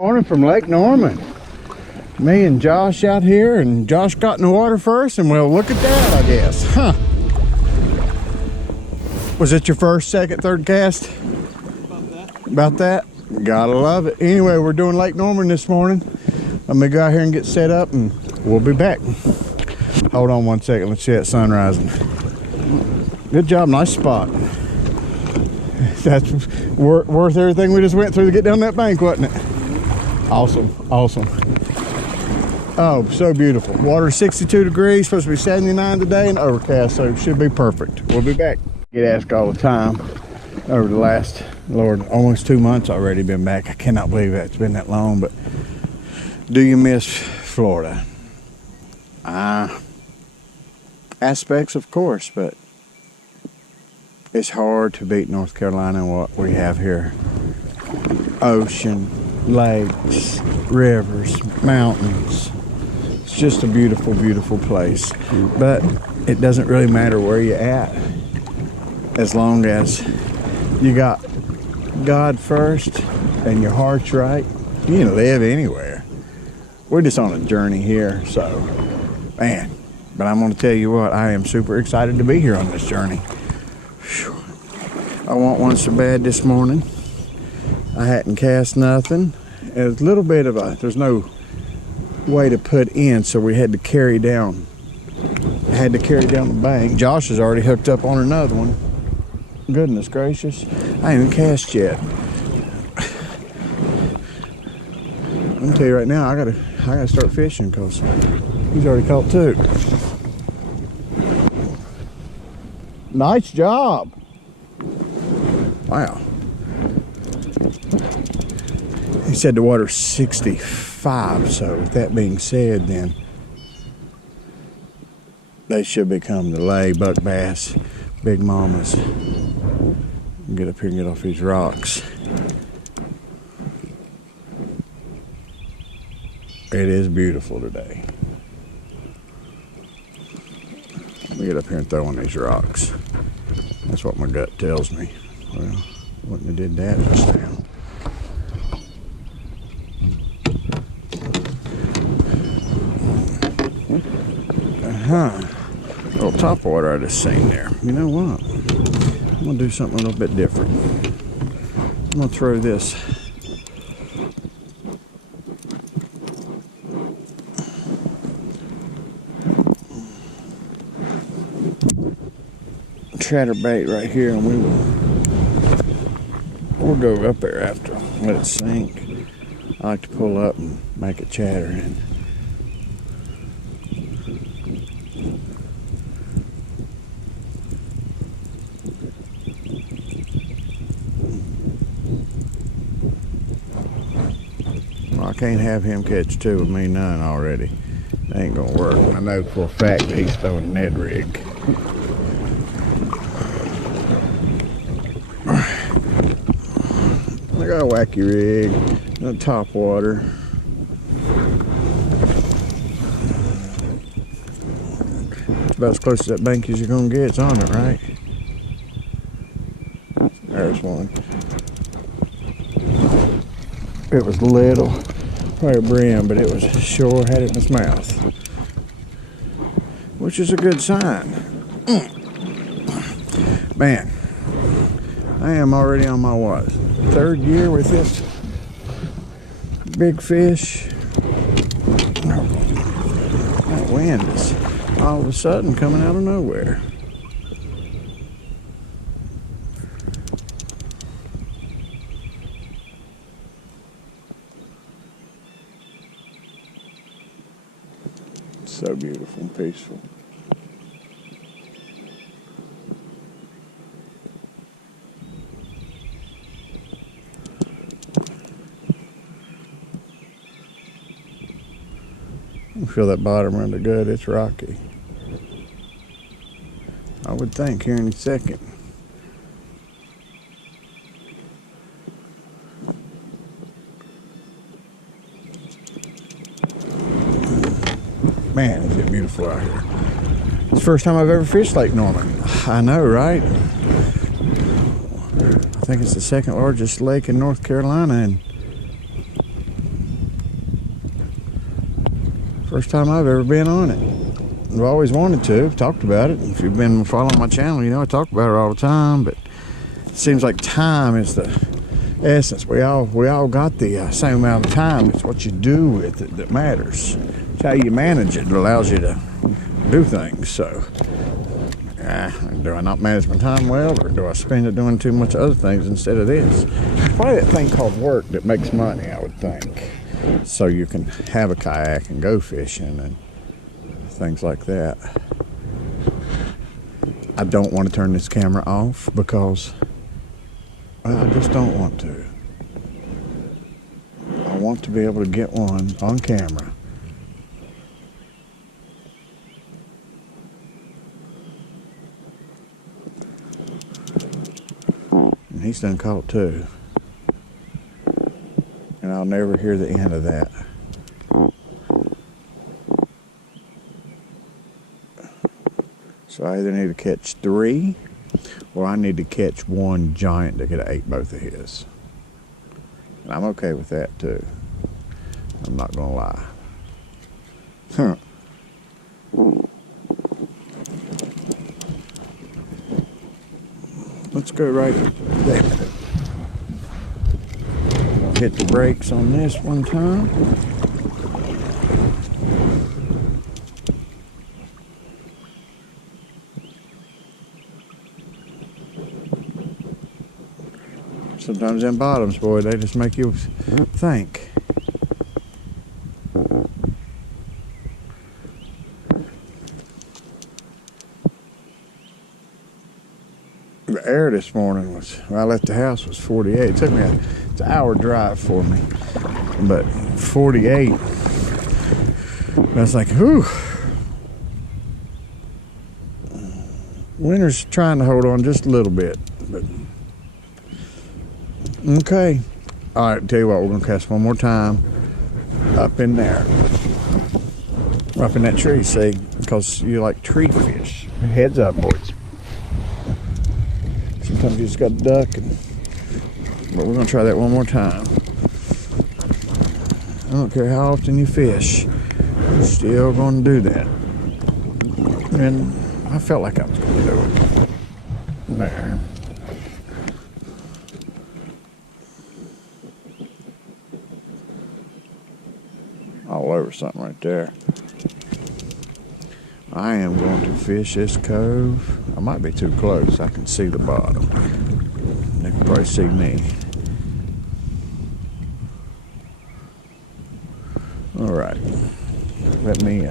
Morning from Lake Norman. Me and Josh out here, and Josh got in the water first, and well, look at that, I guess. Huh. Was it your first, second, third cast? About that? Gotta love it. Anyway, we're doing Lake Norman this morning. I'm gonna go out here and get set up, and we'll be back. Hold on one second, let's see that sun rising. Good job, nice spot. That's worth everything we just went through to get down that bank, wasn't it? Awesome, awesome. Oh, so beautiful. Water 62 degrees, supposed to be 79 today and overcast, so it should be perfect. We'll be back. Get asked all the time over the last, Lord, almost 2 months already been back. I cannot believe that it's been that long, but do you miss Florida? Aspects, of course, but it's hard to beat North Carolina and what we have here. Ocean, lakes, rivers, mountains. It's just a beautiful, beautiful place. But it doesn't really matter where you're at, as long as you got God first and your heart's right. You can live anywhere. We're just on a journey here, so man. But I'm going to tell you what, I am super excited to be here on this journey. Whew. I want one so bad this morning. I hadn't cast nothing. It was a little bit of a, there's no way to put in, so we had to carry down. I had to carry down the bank. Josh has already hooked up on another one. Goodness gracious. I ain't even cast yet. I'm gonna tell you right now, I gotta start fishing because he's already caught two. Nice job. Wow. He said the water's 65, so with that being said, then they should become the lay, buck bass, big mamas. Get up here and get off these rocks. It is beautiful today. Let me get up here and throw on these rocks. That's what my gut tells me. Well, wouldn't have did that just now. Little topwater I just seen there. You know what? I'm gonna do something a little bit different. I'm gonna throw this chatterbait right here, and we'll go up there after, let it sink. I like to pull up and make it chatter, and I can't have him catch two with me, none already. That ain't gonna work. I know for a fact that he's throwing a Ned rig. I got a wacky rig, a topwater. It's about as close to that bank as you're gonna get. It's on it, right? There's one. It was little, probably a brim, but it was sure had it in its mouth, which is a good sign. Man, I am already on my what, third year with this big fish. That wind is all of a sudden coming out of nowhere. So beautiful and peaceful. I feel that bottom under good. It's rocky. I would think here in a second. Man, is it beautiful out here. It's the first time I've ever fished Lake Norman. I know, right? I think it's the second largest lake in North Carolina, and First time I've ever been on it. I've always wanted to. I've talked about it. If you've been following my channel, you know I talk about it all the time. But it seems like time is the essence. We all got the same amount of time. It's what you do with it that matters. It's how you manage it that allows you to do things. So, do I not manage my time well, or do I spend it doing too much other things instead of this? It's probably that thing called work that makes money, I would think. So you can have a kayak and go fishing and things like that. I don't want to turn this camera off because I just don't want to. I want to be able to get one on camera. And he's done caught too. And I'll never hear the end of that. So I either need to catch 3 or I need to catch one giant that could have ate both of his. And I'm okay with that too. I'm not gonna lie. Huh. Let's go right there. Hit the brakes on this one time. Sometimes them bottoms, boy, they just make you think. The air this morning was, when I left the house, was 48. It took me it's an hour drive for me, but 48. I was like, whew. Winter's trying to hold on just a little bit, but okay. All right, tell you what, we're gonna cast one more time up in there, up in that tree. See, because you like tree fish. Heads up, boys. Sometimes you just got to duck, but we're gonna try that one more time. I don't care how often you fish, you're still gonna do that. And I felt like I was gonna do it. There. All over something right there. I am going to fish this cove. I might be too close. I can see the bottom. They can probably see me. All right. Let me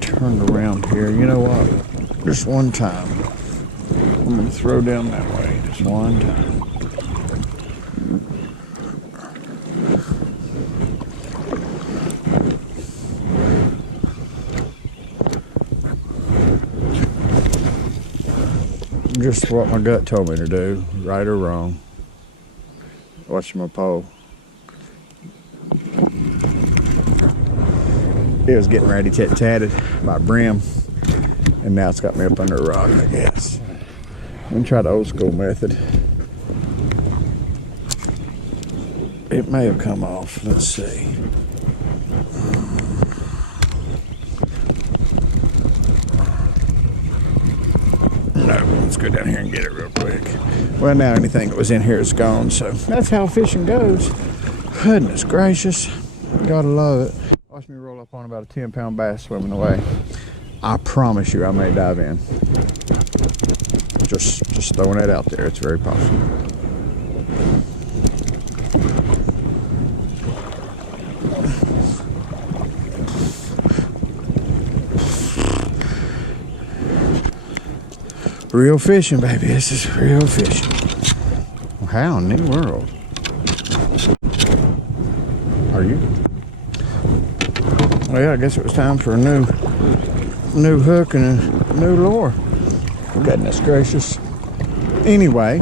turn around here. You know what? Just one time. I'm going to throw down that way. Just one time. Just what my gut told me to do, right or wrong. Watch my pole. It was getting ready to tatted by brim, and now it's got me up under a rock, I guess. I'm gonna try the old school method. It may have come off. Let's see. No, let's go down here and get it real quick. Well, now anything that was in here is gone, so that's how fishing goes. Goodness gracious. Gotta love it. Watch me roll up on about a 10-pound bass swimming away. I promise you I may dive in. Just throwing that out there. It's very possible. Real fishing, baby. This is real fishing. How in the world are you? Well, yeah, I guess it was time for a new hook and a new lure. Goodness gracious. Anyway,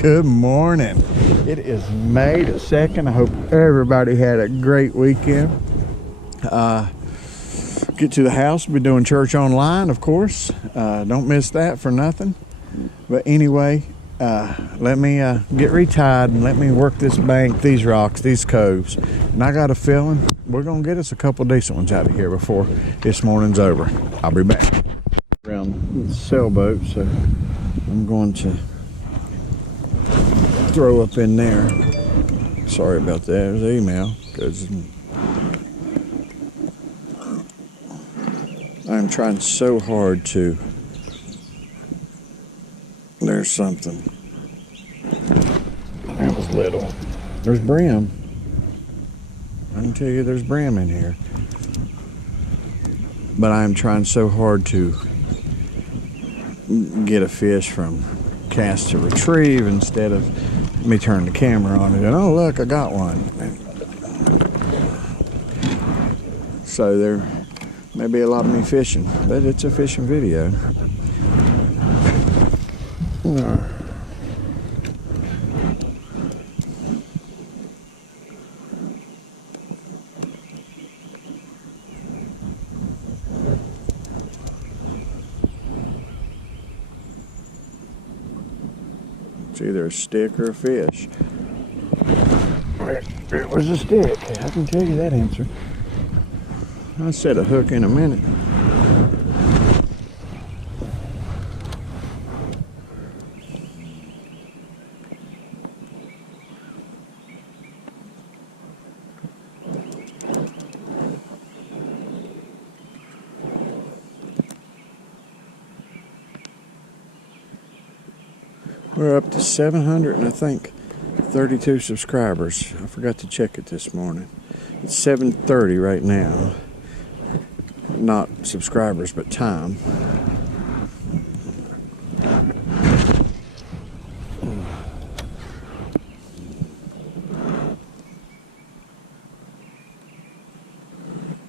good morning. It is May the 2nd. I hope everybody had a great weekend. Get to the house. We'll be doing church online, of course. Don't miss that for nothing. But anyway, let me get retied and let me work this bank, these rocks, these coves. And I got a feeling we're going to get us a couple decent ones out of here before this morning's over. I'll be back. Around the sailboat, so I'm going to throw up in there. Sorry about that. There's an email because I'm trying so hard to. There's something. That was little. There's brim. I can tell you there's brim in here. But I'm trying so hard to get a fish from cast to retrieve instead of me turn the camera on and oh look, I got one. So there may be a lot of me fishing, but it's a fishing video. It's either a stick or a fish. It was a stick. I can tell you that answer. I'll set a hook in a minute. We're up to 700 and I think 32 subscribers. I forgot to check it this morning. It's 7:30 right now. Not subscribers, but time.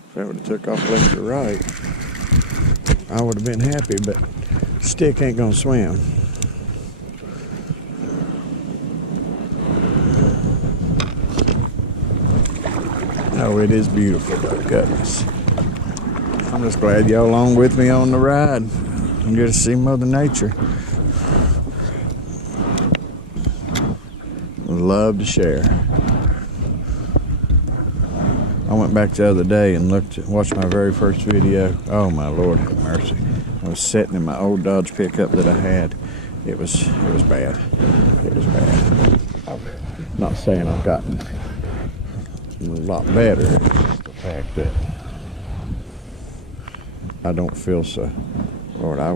If I would have took off left or right, I would have been happy, but stick ain't gonna swim. Oh, it is beautiful though, goodness. I'm just glad y'all along with me on the ride. I'm going to see Mother Nature. Love to share. I went back the other day and watched my very first video. Oh my Lord have mercy. I was sitting in my old Dodge pickup that I had. It was bad. It was bad. I'm not saying I've gotten a lot better. It's just the fact that I don't feel so. Lord, I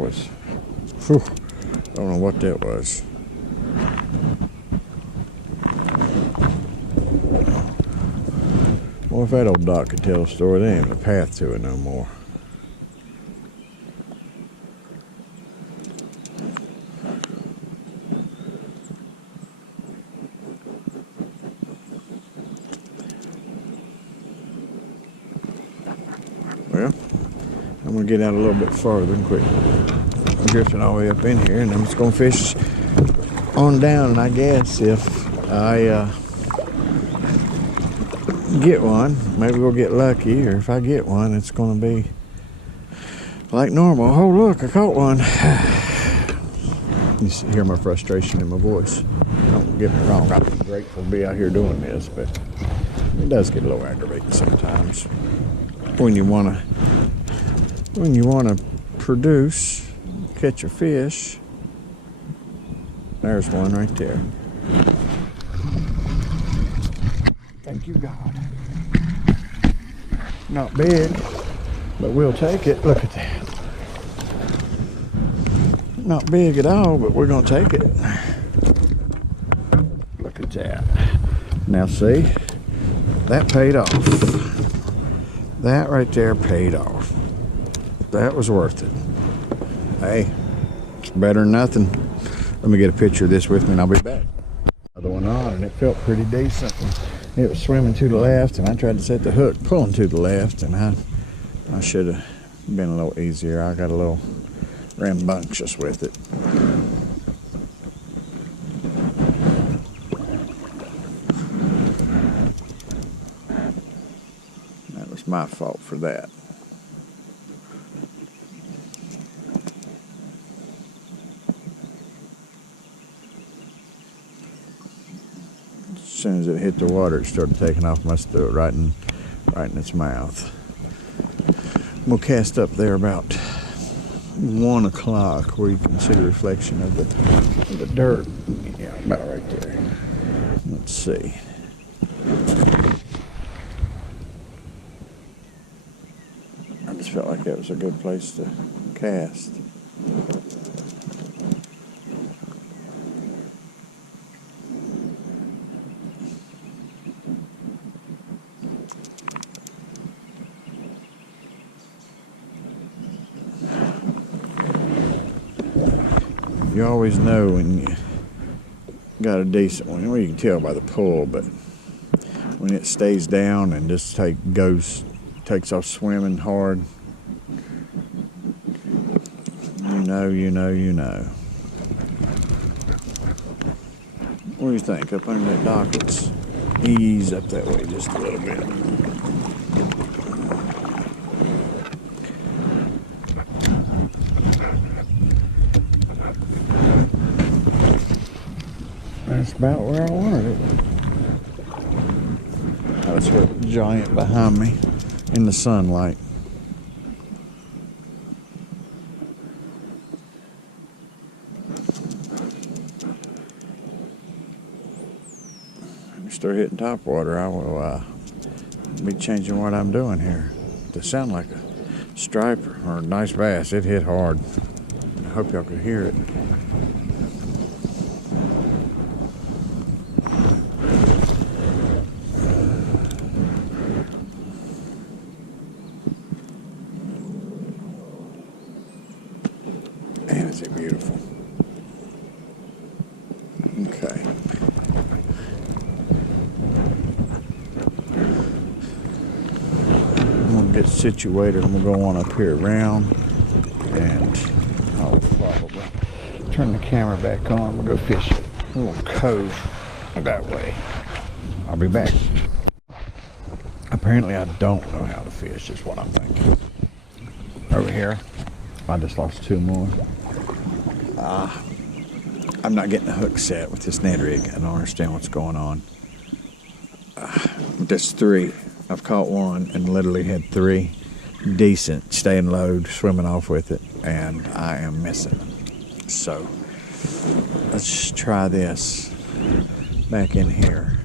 don't know what that was. Well, if that old doc could tell a story, there ain't a path to it no more. Well, I'm going to get out a little bit farther and quit drifting all the way up in here, and I'm just going to fish on down, and I guess if I get one, maybe we'll get lucky, or if I get one, it's going to be like normal. Oh look, I caught one. You hear my frustration in my voice. Don't get me wrong, I'm grateful to be out here doing this, but it does get a little aggravating sometimes when you want to produce, catch a fish. There's one right there. Thank you, God. Not big, but we'll take it. Look at that. Not big at all, but we're going to take it. Look at that. Now see, that paid off. That right there paid off. That was worth it. Hey, it's better than nothing. Let me get a picture of this with me and I'll be back. Another one on, and it felt pretty decent. It was swimming to the left, and I tried to set the hook pulling to the left, and I should have been a little easier. I got a little rambunctious with it. That was my fault for that. soon as it hit the water, it started taking off. Must do it right in its mouth. We'll cast up there about 1 o'clock, where you can see the reflection of the dirt. Yeah, about right there. Let's see. I just felt like that was a good place to cast. You always know when you got a decent one. Well, you can tell by the pull, but when it stays down and just takes off swimming hard, you know. What do you think? Up under that dock, let's ease up that way just a little bit. That's about where I wanted it. That's where the giant behind me in the sunlight. When we start hitting topwater, I will be changing what I'm doing here to sound like a striper or a nice bass. It hit hard. I hope y'all could hear it. Man, is it beautiful. Okay. I'm going to get situated. I'm going to go on up here around, and I'll probably turn the camera back on. We'll go fish a little cove that way. I'll be back. Apparently I don't know how to fish, is what I'm thinking. Over here, I just lost 2 more. I'm not getting a hook set with this Ned rig. I don't understand what's going on. There's 3. I've caught 1 and literally had 3 decent, staying low, swimming off with it, and I am missing them. So let's try this back in here.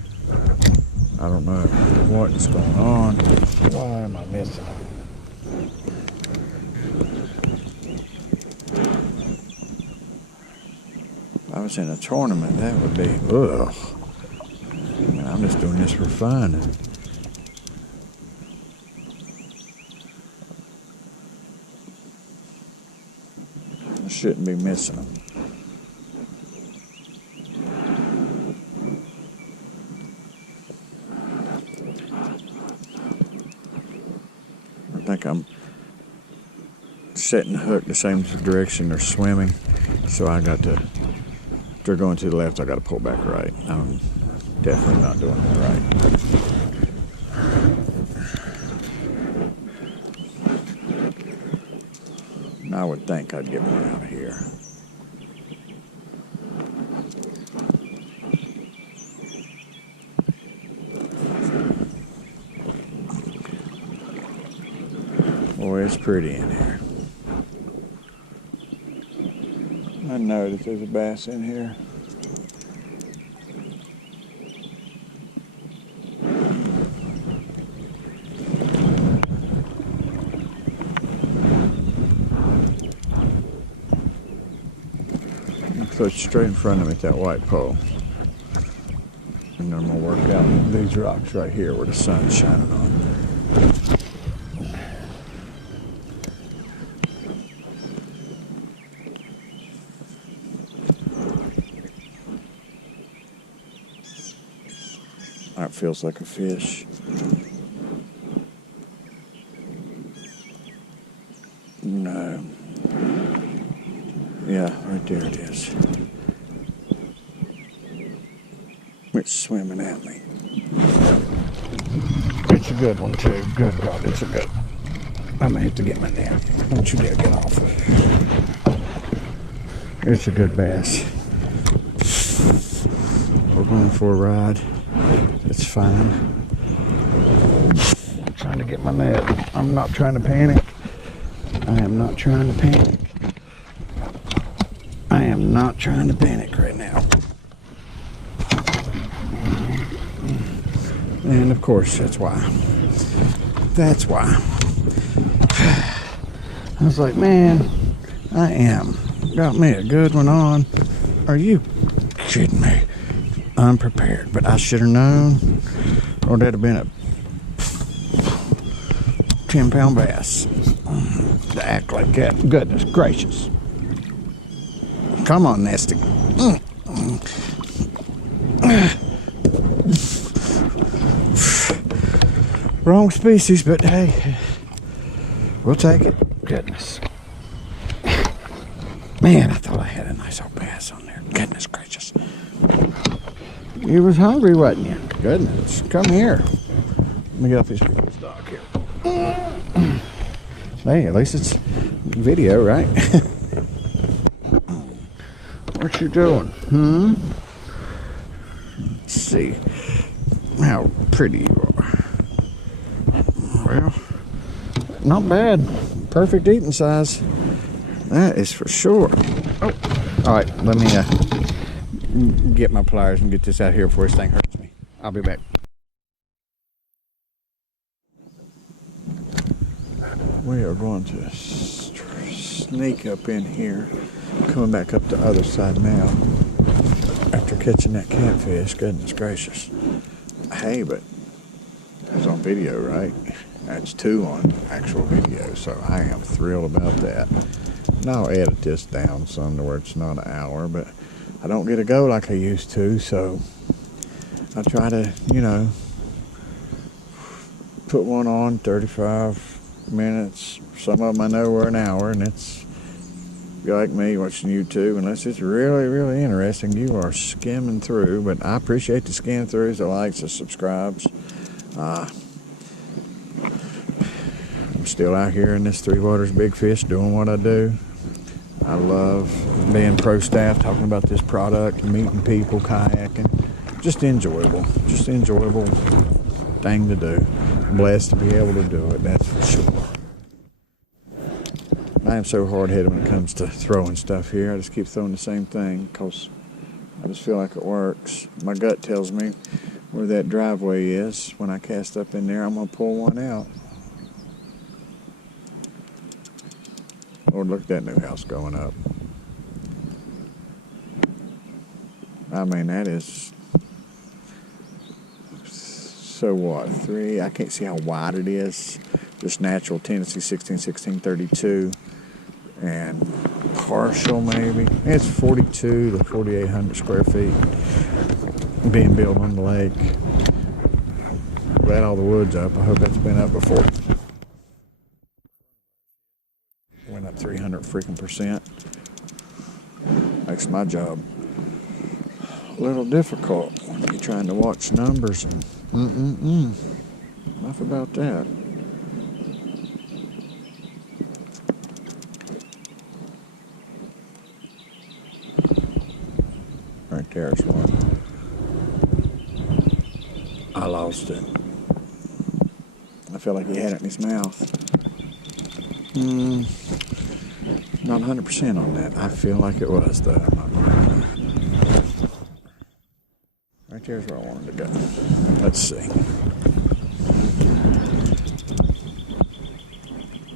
I don't know what's going on. Why am I missing them? If I was in a tournament, that would be, ugh. I mean, I'm just doing this for fun. I shouldn't be missing them. I think I'm setting the hook the same direction they're swimming, so I got to, if they're going to the left, I got to pull back right. I'm definitely not doing that right. I would think I'd get one out of here. Boy, it's pretty in here. I know that there's a bass in here. So it's straight in front of me at that white pole. And then I'm gonna work out these rocks right here where the sun's shining on. That feels like a fish. No. Yeah, right there it is. It's swimming at me. It's a good one too. Good God, it's a good one. I'm gonna have to get my net. Don't you dare get off of it. It's a good bass. We're going for a ride. It's fine. I'm trying to get my net. I'm not trying to panic. I am not trying to panic. I am not trying to panic right now. And of course, that's why. That's why. I was like, man, I am. Got me a good one on. Are you kidding me? Unprepared. But I should have known, or that'd have been a 10-pound bass. To act like that. Goodness gracious. Come on, Nesty. Wrong species, but hey, we'll take it. Goodness. Man, I thought I had a nice old bass on there. Goodness gracious. You was hungry, wasn't you? Goodness. Come here. Let me get off this stock here. Hey, at least it's video, right? What you doing? Let's see how pretty you are. Well, not bad. Perfect eating size. That is for sure. Oh, all right. Let me get my pliers and get this out here before this thing hurts me. I'll be back. We are going to sneak up in here. Coming back up the other side now after catching that catfish. Goodness gracious. Hey, but it's on video, right? That's 2 on actual video, so I am thrilled about that. And I'll edit this down some to where it's not an hour, but I don't get to go like I used to, so I try to, put one on 35 minutes. Some of them I know are an hour, and it's, if you're like me watching YouTube, unless it's really, really interesting, you are skimming through. But I appreciate the skim throughs, the likes, the subscribes. I'm still out here in this Three Waters Big Fish doing what I do. I love being pro staff, talking about this product, meeting people, kayaking. Just enjoyable thing to do. Blessed to be able to do it, that's for sure. I am so hard-headed when it comes to throwing stuff here. I just keep throwing the same thing because I just feel like it works. My gut tells me where that driveway is. When I cast up in there, I'm going to pull one out. Lord, look at that new house going up. I mean, that is... So what? 3? I can't see how wide it is. Just natural Tennessee 1632 and partial maybe. It's 42 to 4,800 square feet being built on the lake. Glad all the wood's up. I hope that's been up before. Went up 300 freaking percent. Makes my job a little difficult when you're trying to watch numbers and enough about that. Right there's one. I lost it. I feel like he had it in his mouth. Not 100% on that. I feel like it was though. Right there's where I wanted to go. Let's see.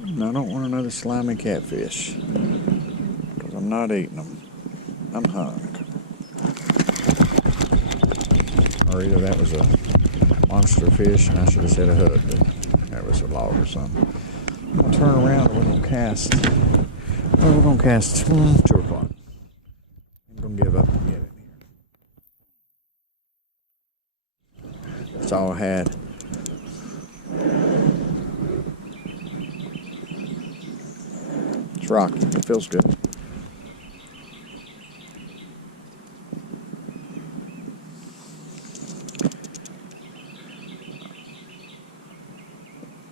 No, I don't want another slimy catfish because I'm not eating them. I'm hung. Or either that was a monster fish and I should have said a hook. That was a log or something. I'm going to turn around and we're going to cast. Well, we're going to cast 2 o'clock. I'm going to give up and get it here. That's all I had. It's rocking. It feels good.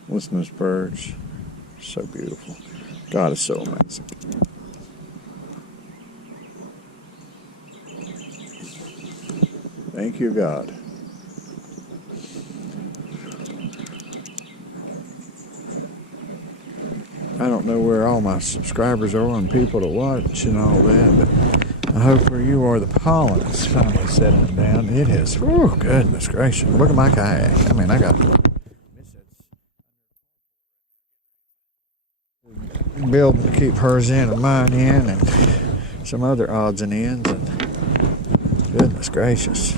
Listen to those birds. So beautiful. God is so amazing. Thank you, God. don't know where all my subscribers are and people to watch and all that, but I hope where you are, the pollen is finally settling down. It is. Oh, goodness gracious. Look at my kayak. I mean, I got build to keep hers in and mine in and some other odds and ends. And goodness gracious.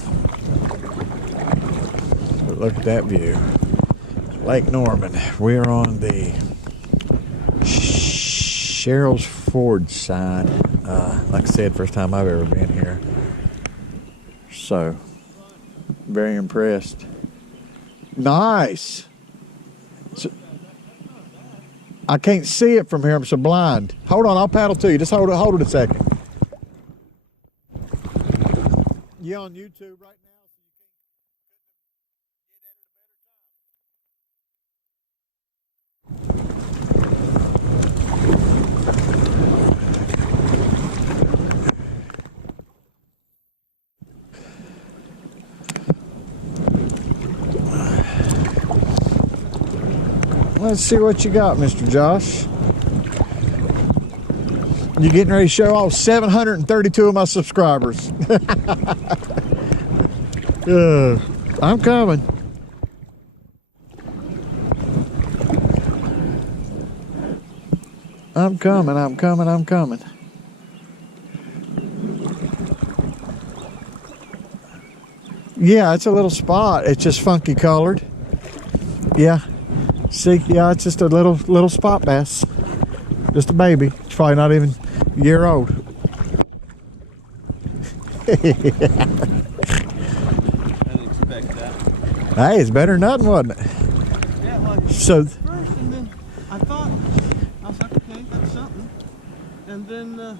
But look at that view. Lake Norman. We're on the Cheryl's Ford side. Like I said, first time I've ever been here. So, very impressed. Nice. So, I can't see it from here. I'm so blind. Hold on, I'll paddle to you. Just hold it a second. You on YouTube right now? Let's see what you got, Mr. Josh. You getting ready to show off 732 of my subscribers. I'm coming. I'm coming. Yeah, it's a little spot. It's just funky colored. Yeah. See, yeah, it's just a little spot bass. Just a baby. It's probably not even a year old. I didn't expect that. Hey, it's better than nothing, wasn't it? Yeah, well, so first, and then I was like, okay, that's something. And then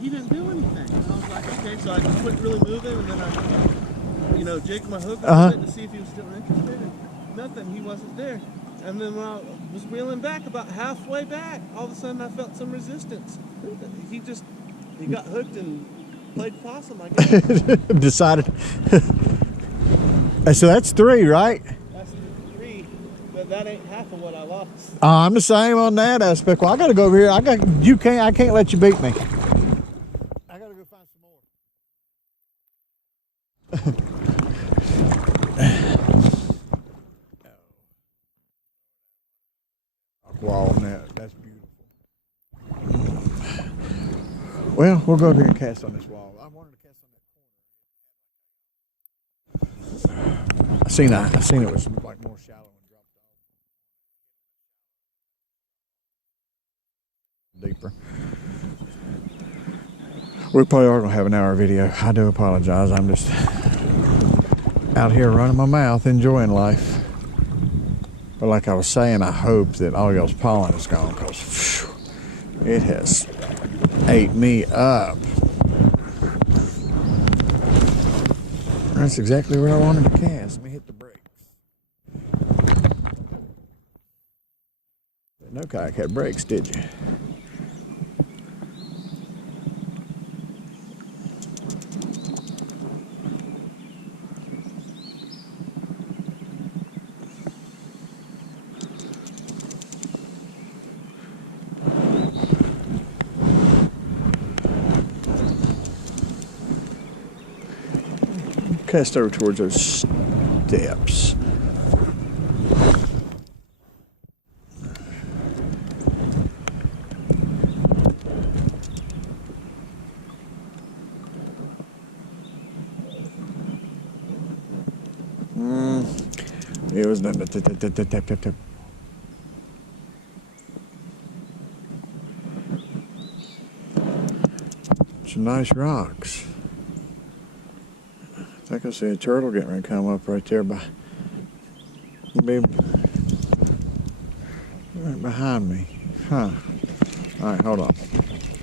he didn't do anything. And I was like, okay, so I just quit really moving, and then I, jigged my hook a bit to see if he was still interested, and nothing, he wasn't there. And then when I was reeling back, about halfway back, all of a sudden I felt some resistance. He got hooked and played possum, I guess. Decided. So that's 3, right? That's 3, but that ain't half of what I lost. I'm the same on that aspect. Well, I gotta go over here. I can't let you beat me. I gotta go find some more. Wall net, that's beautiful. Well, we'll go over here and cast on this wall. I wanted to cast on that corner. I seen it was like more shallow and dropped off deeper. We probably are gonna have an hour video. I do apologize. I'm just out here running my mouth, enjoying life. But like I was saying, I hope that all y'all's pollen is gone, because it has ate me up. That's exactly where I wanted to cast. Let me hit the brakes. No kayak had brakes, did you? Cast over towards those steps. It was done. Some nice rocks. I can see a turtle getting ready to come up right there right behind me. Huh. Alright, hold on.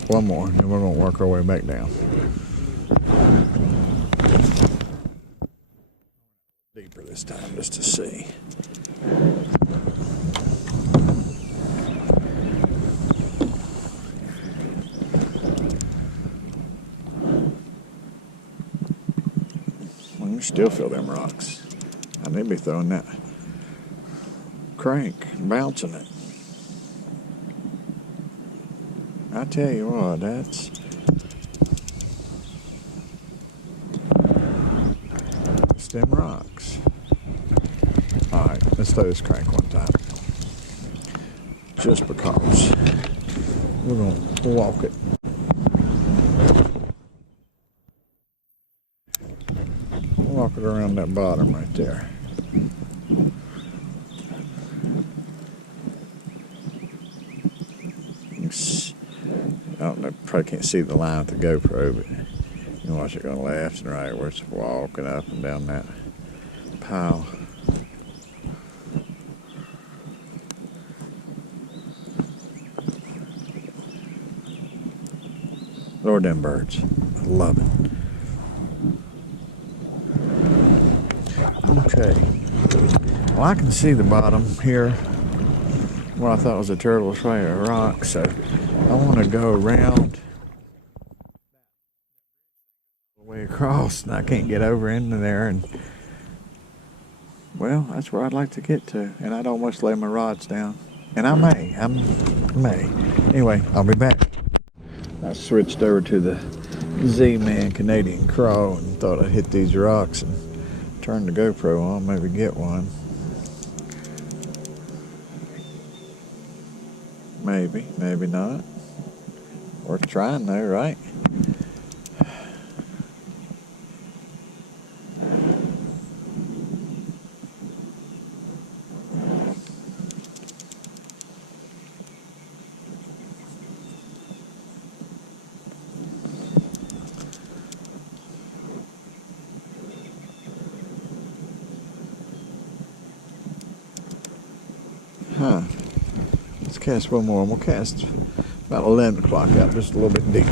One more, and then we're going to work our way back down. Deeper this time, just to see. Still feel them rocks. I need to be throwing that crank, bouncing it. I tell you what, that's them rocks. All right, let's throw this crank one time. Just because we're gonna walk it. Walk it around that bottom right there. I don't know, probably can't see the line with the GoPro, but you watch it going left and right where it's walking up and down that pile. Lord, them birds. I love it. Okay. Well, I can see the bottom here. What I thought was a turtle's way of rock, so I want to go around the way across, and I can't get over into there, and well, that's where I'd like to get to, and I'd almost lay my rods down, and I may. Anyway, I'll be back. I switched over to the Z-Man Canadian Craw and thought I'd hit these rocks and turn the GoPro on, maybe get one. Maybe, maybe not. Worth trying though, right? Huh. Let's cast one more. We'll cast about 11 o'clock out, just a little bit deeper.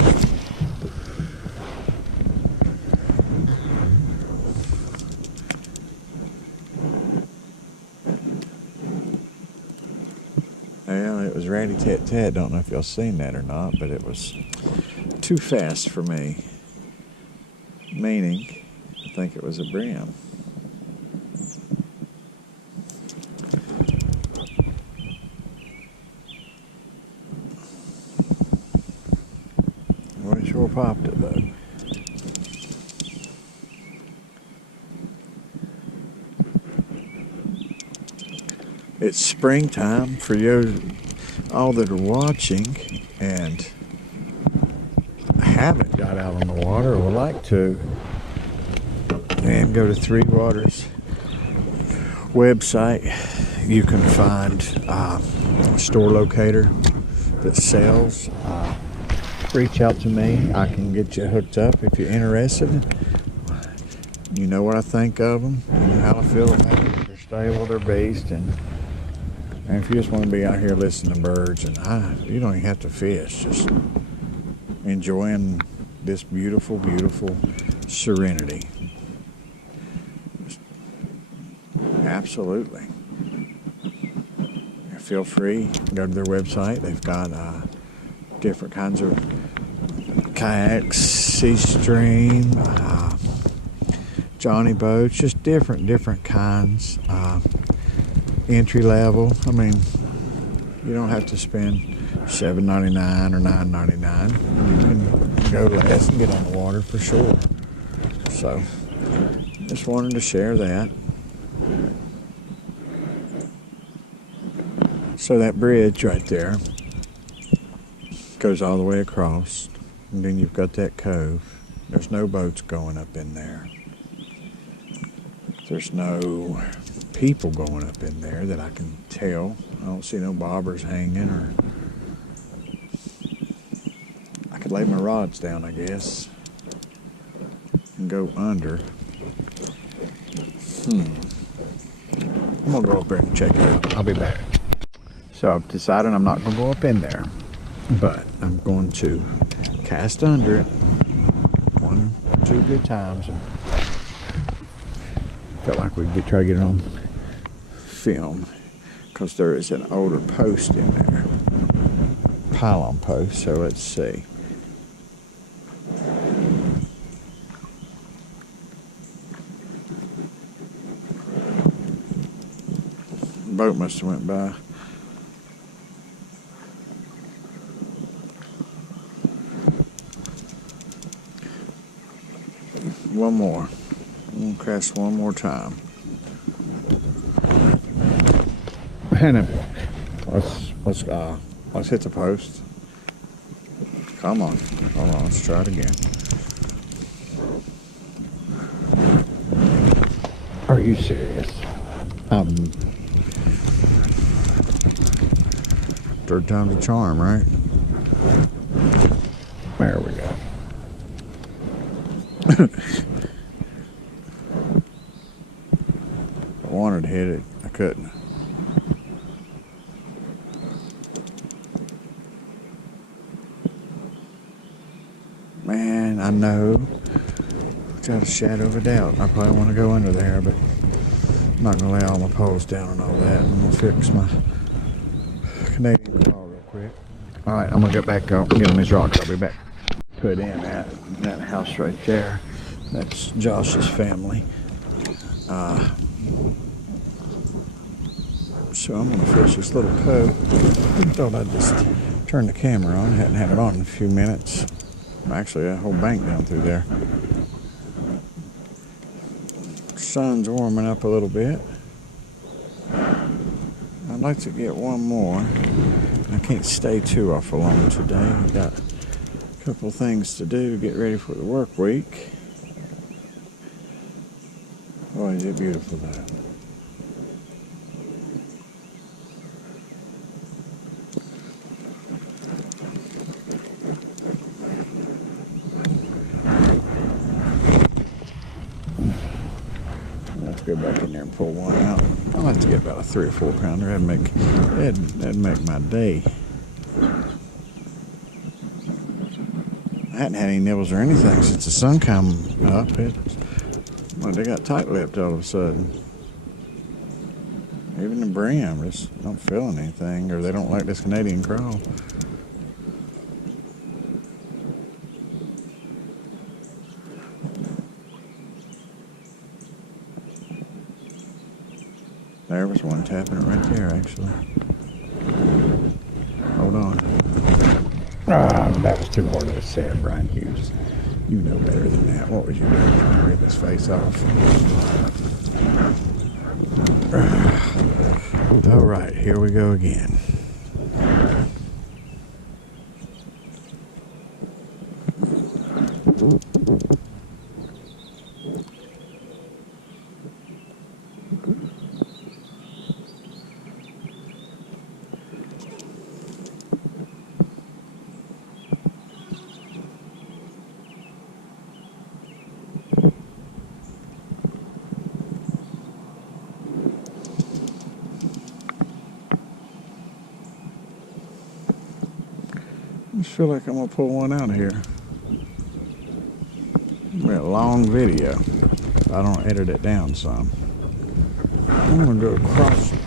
Well, it was ratty-tat-tat. Don't know if y'all seen that or not, but it was too fast for me. Meaning, I think it was a brim. Sure popped it though. It's springtime for you all that are watching and haven't got out on the water or would like to, and go to Three Waters website. You can find a store locator that sells. Reach out to me. I can get you hooked up if you're interested. You know what I think of them. You know how I feel about them. They're stable, they're based, and if you just want to be out here listening to birds, and you don't even have to fish, just enjoying this beautiful, beautiful serenity. Absolutely. Feel free. Go to their website. They've got different kinds of kayaks, C-stream, Johnny boats, just different kinds, entry level. I mean, you don't have to spend $7.99 or $9.99. You can go less and get on the water for sure. So, just wanted to share that. So that bridge right there goes all the way across, and then you've got that cove. There's no boats going up in there. There's no people going up in there that I can tell. I don't see no bobbers hanging, or I could lay my rods down, I guess, and go under. I'm gonna go up there and check it out. I'll be back. So I've decided I'm not gonna go up in there, but I'm going to cast under it 1 or 2 good times. Felt like we could try to get it on film, because there is an older post in there, pylon post. So let's see. The boat must have went by. One more. I'm gonna cast one more time. And let's hit the post. Come on. Hold on, let's try it again. Are you serious? Third time's a charm, right? There we go. I wanted to hit it, I couldn't. Man, I know. Without a shadow of a doubt, I probably want to go under there, but I'm not going to lay all my poles down and all that. I'm going to fix my Canadian Craw real quick. All right, I'm going to get back up, get on these rocks. I'll be back. Put in that house right there. That's Josh's family. So I'm going to fish this little cove. I thought I'd just turn the camera on. I hadn't had it on in a few minutes. Actually, a whole bank down through there. Sun's warming up a little bit. I'd like to get one more. I can't stay too awful long today. I've got a couple things to do to get ready for the work week. Boy, is it beautiful though. Go back in there and pull one out. I'll have to get about a 3 or 4 pounder. That'd make my day. I hadn't had any nibbles or anything since the sun come up. Well, they got tight-lipped all of a sudden. Even the brim just don't feel anything, or they don't like this Canadian Craw. There was one tapping it right there, actually. Hold on. That was too hard of a set, Brian Hughes. You know better than that. What was you doing trying to rip his face off? All right, here we go again. I just feel like I'm gonna pull one out of here. It'll be a long video if I don't edit it down some. I'm gonna go across it.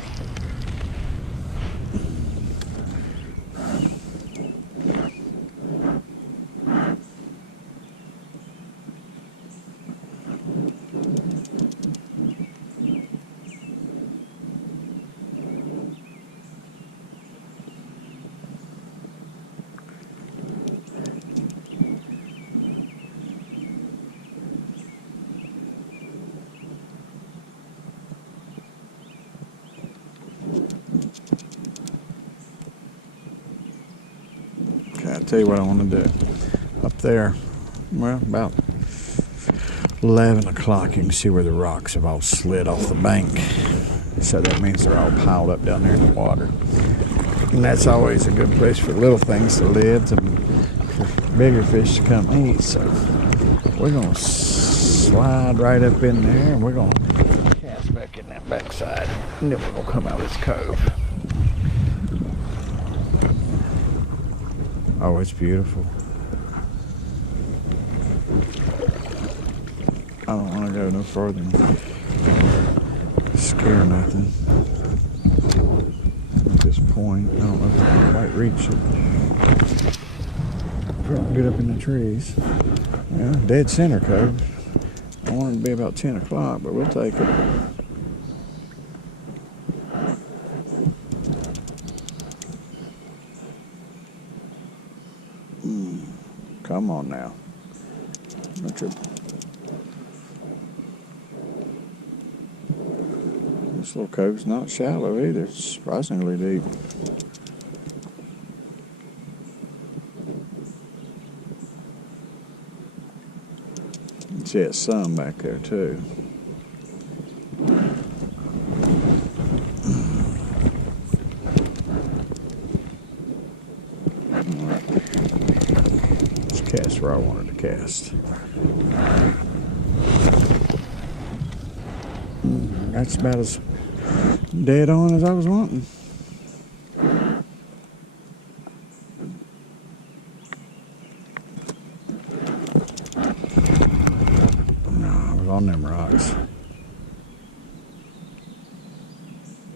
I'll tell you what I want to do. Up there, well, about 11 o'clock, you can see where the rocks have all slid off the bank. So that means they're all piled up down there in the water. And that's always a good place for little things to live, for bigger fish to come eat. So we're going to slide right up in there, and we're going to cast back in that backside. And then we're going to come out of this cove. Oh, it's beautiful. I don't want to go no further and scare nothing. At this point, I don't know if I can quite reach it. Probably get up in the trees. Yeah, dead center cove. I want it to be about 10 o'clock, but we'll take it. Come on now. This little cove's not shallow either. It's surprisingly deep. You can see it's some back there too. Let's cast where I wanted to cast. That's about as dead on as I was wanting. No, I was on them rocks.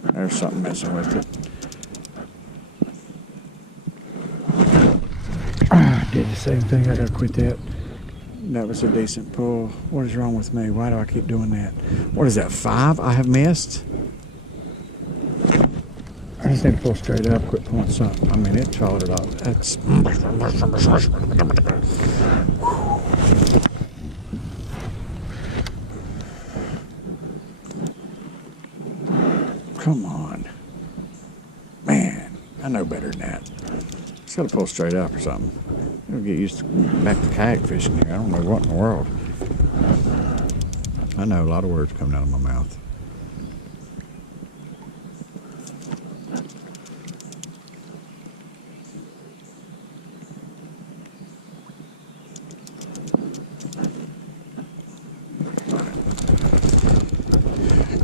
There's something messing with it. Did the same thing. I gotta quit that. That was a decent pull. What is wrong with me? Why do I keep doing that? What is that, 5 I have missed? I just need to pull straight up, quit pulling something. I mean, it followed it off. That's... Come on. Man, I know better than that. Just gotta pull straight up or something. I'll get used to back to kayak fishing here. I don't know what in the world. I know a lot of words coming out of my mouth.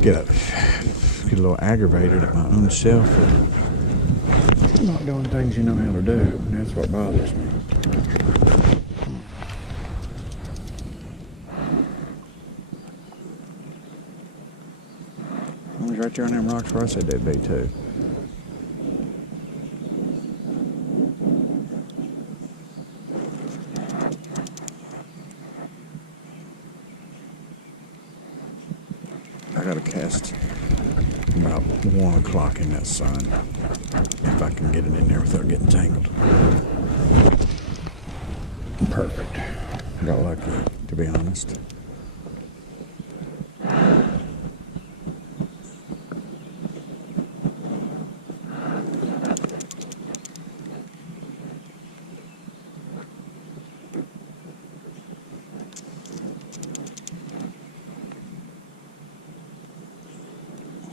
Get a little aggravated at my own self for not doing things you know how to do, and that's what bothers me. I was right there on them rocks where I said they'd be too. I gotta cast about 1 o'clock in that sun if I can get it in there without getting tangled. Perfect. Got lucky, to be honest.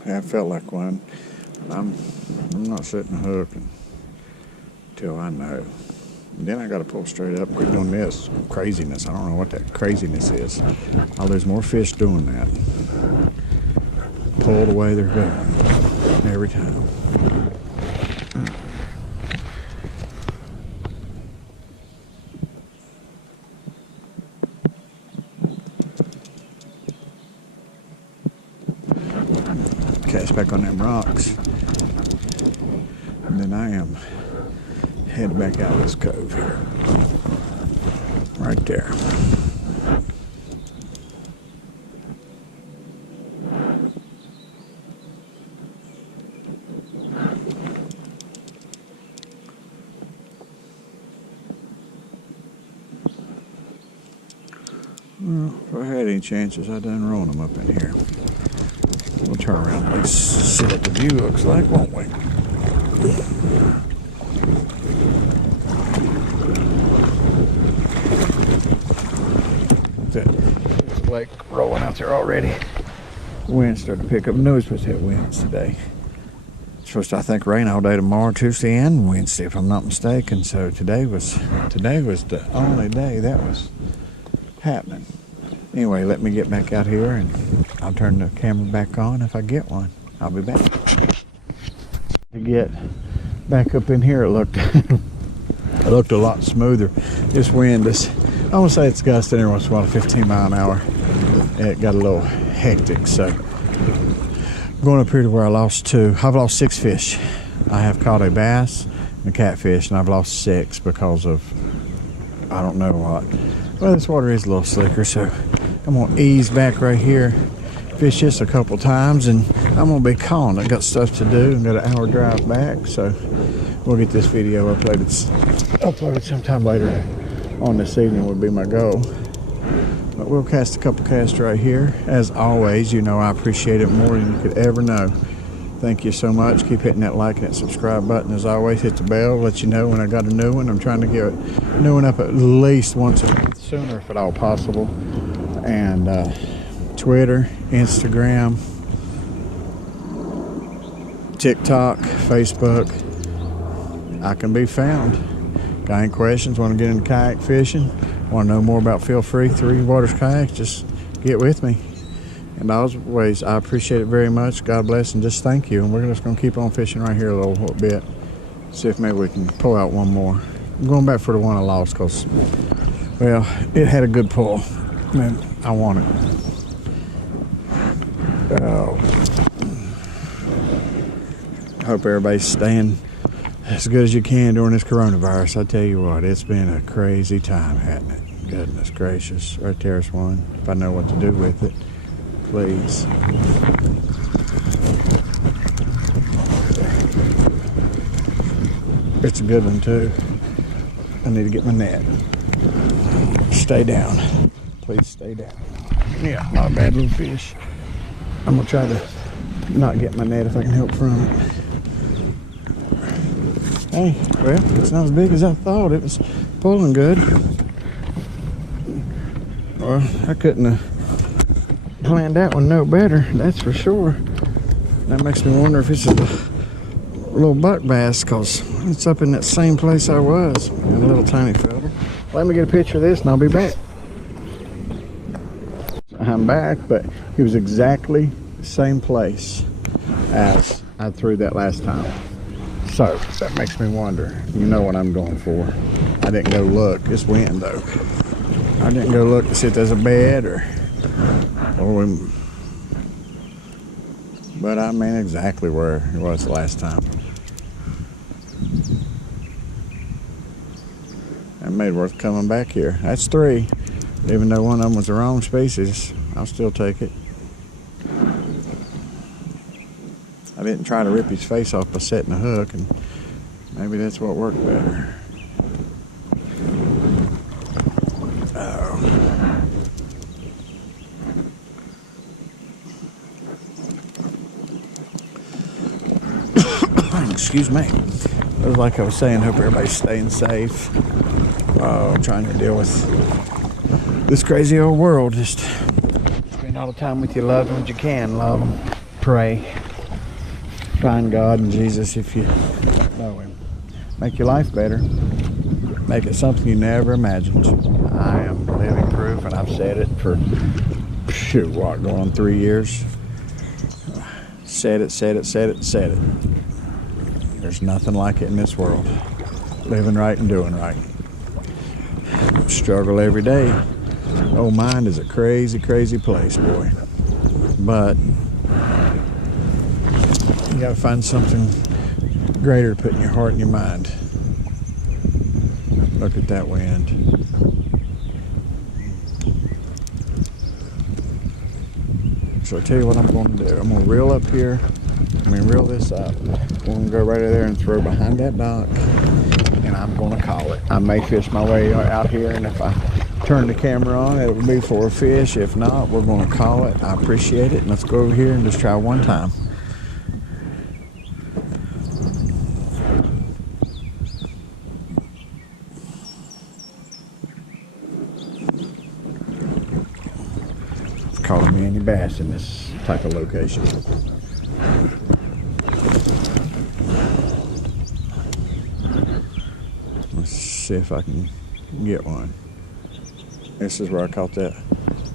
Yeah, I felt like one. I'm not setting a hook until I know. And then I got to pull straight up and quit doing this craziness. I don't know what that craziness is. I'll lose more fish doing that. Pull the way they're going every time. Cast back on them rocks, and then I am head back out of this cove here, right there. Well, if I had any chances, I'd done rolling them up in here. We'll turn around and at least see what the view looks like, won't we? There's a lake rolling out there already. Wind started to pick up. No, it's supposed to have winds today. It's supposed to, I think, rain all day tomorrow, Tuesday and Wednesday, if I'm not mistaken. So today was the only day that was happening. Anyway, let me get back out here and I'll turn the camera back on if I get one. I'll be back. To get back up in here, it looked it looked a lot smoother. This wind is, I won't say it's gusting every once in a while, 15 mile an hour. It got a little hectic, so going up here to where I lost 2. I've lost 6 fish. I have caught a bass and a catfish, and I've lost 6 because of I don't know what. Well, this water is a little slicker, so I'm gonna ease back right here, fish this a couple times, and I'm gonna be calling. I got stuff to do and got an hour drive back, so we'll get this video uploaded sometime later on this evening would be my goal. But we'll cast a couple casts right here. As always, you know I appreciate it more than you could ever know. Thank you so much. Keep hitting that like and that subscribe button. As always, hit the bell, let you know when I got a new one. I'm trying to get a new one up at least once a month, sooner if at all possible. And Twitter, Instagram, TikTok, Facebook, I can be found. Got any questions, want to get into kayak fishing, want to know more about Feel Free 3 Waters Kayaks, just get with me. And always, I appreciate it very much. God bless and just thank you. And we're just going to keep on fishing right here a little bit. See if maybe we can pull out one more. I'm going back for the one I lost because, well, it had a good pull. And I want it. Oh. I hope everybody's staying as good as you can during this coronavirus. I tell you what, it's been a crazy time, hasn't it? Goodness gracious. Right there's one. If I know what to do with it. Please. It's a good one too. I need to get my net. Stay down. Please stay down. Yeah, not a bad little fish. I'm gonna try to not get my net if I can help from it. Hey, well, it's not as big as I thought. It was pulling good. Well, I couldn't have planned that one no better, that's for sure. That makes me wonder if it's a little buck bass, because it's up in that same place I was. And a little tiny fella. Let me get a picture of this and I'll be back. I'm back, but he was exactly the same place as I threw that last time. So that makes me wonder. You know what I'm going for. I didn't go look. It's wind though. I didn't go look to see if there's a bed but I mean exactly where it was the last time. That made it worth coming back here. That's 3. Even though one of them was the wrong species, I'll still take it. I didn't try to rip his face off by setting the hook, and maybe that's what worked better. Excuse me. It was like I was saying, hope everybody's staying safe. Trying to deal with this crazy old world. Just spend all the time with your loved ones you can. Love them. Pray. Find God and Jesus if you don't know Him. Make your life better. Make it something you never imagined. I am living proof, and I've said it for, going on 3 years. Said it. There's nothing like it in this world. Living right and doing right. Struggle every day. Old mind is a crazy, crazy place, boy. But you gotta find something greater to put in your heart and your mind. Look at that wind. So I tell you what I'm going to do. I'm going to reel up here. Reel this up. I'm going to go right over there and throw behind that dock, and I'm going to call it. I may fish my way out here, and if I turn the camera on, it will be for a fish. If not, we're going to call it. I appreciate it. Let's go over here and just try one time. It's calling me any bass in this type of location. Let's see if I can get one. This is where I caught that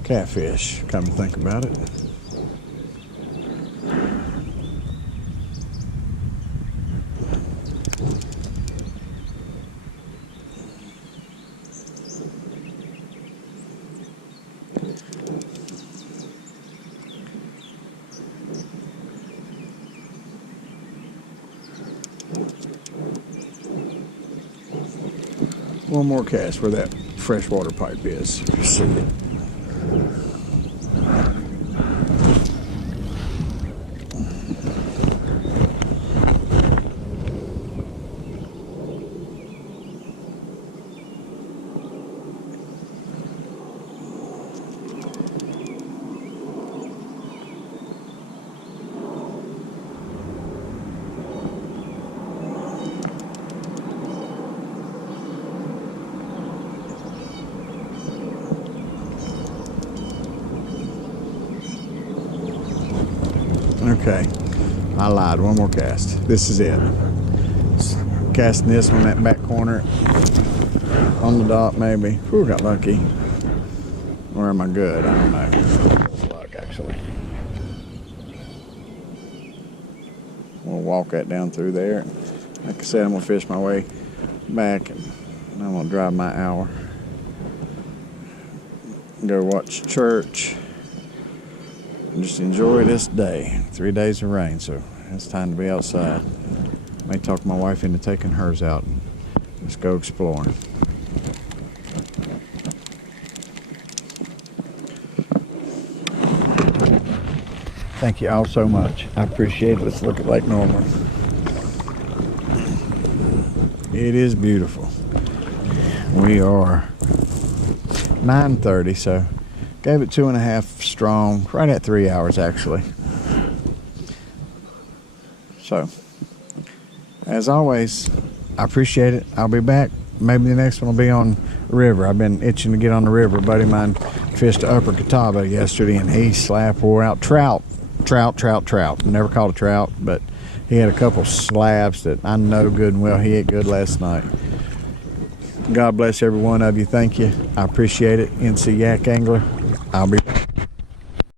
catfish, come to think about it. One more cast where that freshwater pipe is. See it. Okay, I lied. One more cast. This is it. Casting this one, that back corner on the dock, maybe. Whew, got lucky. Or am I good? I don't know. It's luck, actually. We'll walk that down through there. Like I said, I'm gonna fish my way back, and I'm gonna drive my hour. Go watch church. And just enjoy this day. 3 days of rain, so it's time to be outside. May talk my wife into taking hers out and let's go exploring. Thank you all so much. I appreciate it. Let's look at Lake Norman. It is beautiful. We are 9:30, so gave it 2.5 strong, right at 3 hours actually. So, as always, I appreciate it. I'll be back. Maybe the next one will be on the river. I've been itching to get on the river. A buddy of mine fished the Upper Catawba yesterday, and he wore out trout. Never caught a trout, but he had a couple slabs that I know good and well he ate good last night. God bless every one of you. Thank you. I appreciate it. NC Yak Angler. I'll be back.